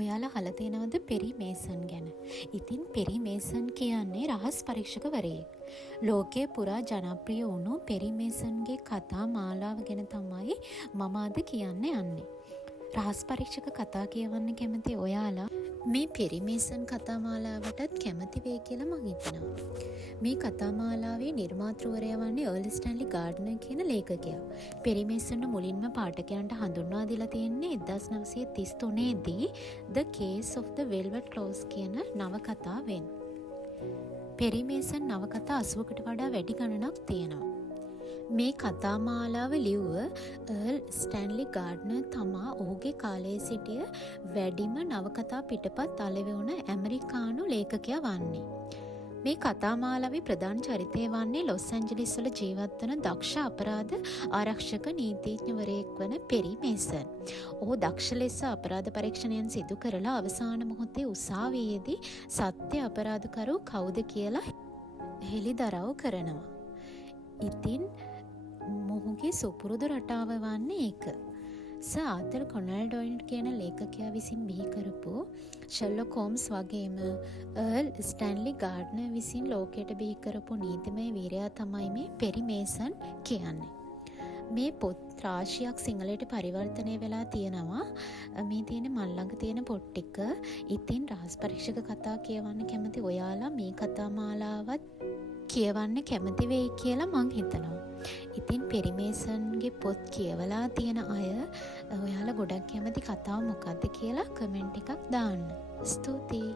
ඔයාලා අහලා තියෙනවද පෙරි මේසන් ගැන? ඉතින් පෙරි මේසන් කියන්නේ රහස් පරීක්ෂකවරයෙක්. ලෝකයේ පුරා ජනප්‍රිය වුණු පෙරි මේසන්ගේ කතා මාලාව ගැන තමයි මම අද කියන්න යන්නේ. රහස් පරීක්ෂක කතා කියවන්න කැමති ඔයාලා මේ පෙරි මේසන් කතා මාලාවටත් කැමති වෙයි කියලා මං හිතනවා. මේ කතා මාලාවේ නිර්මාතෘවරයා වන්නේ අර්ල් ස්ටැන්ලි ගාඩ්නර් කියන ලේඛකයා. පෙරි මේසන් මුලින්ම පාඨකයන්ට හඳුන්වා දීලා තියෙන්නේ 1933 දී The Case of the Velvet Cloth කියන නවකතාවෙන්. පෙරි මේසන් නවකතා 80කට වඩා වැඩි ගණනක් තියෙනවා. මේ කතා මාලාව ලිව්ව අර්ල් ස්ටැන්ලි ගාඩ්නර් තමා ඔහුගේ කාලයේ සිටිය වැඩිම නවකතා පිටපත් අලෙවුණ ඇමරිකානු ලේඛකයා වන්නේ. මේ කතා මාලාවේ ප්‍රධාන චරිතය වන්නේ ලොස් ඇන්ජලිස් වල ජීවත් වන දක්ෂ අපරාධ ආරක්ෂක නීතිඥවරයෙක් වන පෙරි මේසන්. ඔහු දක්ෂ ලෙස අපරාධ පරීක්ෂණයන් සිදු කරලා අවසාන මොහොතේ උසාවියේදී සත්‍ය අපරාධකරු කවුද කියලා හෙළිදරව් කරනවා. ඉතින් මොහුගේ සුපුරුදු රටාව වන්නේ ඒක. සර් ආතර් කොනල් ඩොයිල් කියන ලේඛකයා විසින් බිහි කරපු ෂර්ලොක් හෝම්ස් වගේම අර්ල් ස්ටැන්ලි ගාඩ්නර් විසින් ලෝකයට බිහි කරපු නීතිමය වීරයා තමයි මේ පෙරි මේසන් කියන්නේ. මේ පොත් රාශියක් සිංහලයට පරිවර්තනය වෙලා තියෙනවා. මේ තියෙන මල් ළඟ තියෙන පොත් ටික. ඉතින් රහස් පරීක්ෂක කතා කියවන්න කැමති ඔයාලා මේ කතා මාලාවත් කියවන්න කැමති වෙයි කියලා මං හිතනවා. ඉතින් පෙරි මේසන්ගේ පොත් කියවලා තියෙන අය ඔයාලා ගොඩක් කැමති කතාව මොකක්ද කියලා කමෙන්ට් එකක් දාන්න. ස්තුතියි.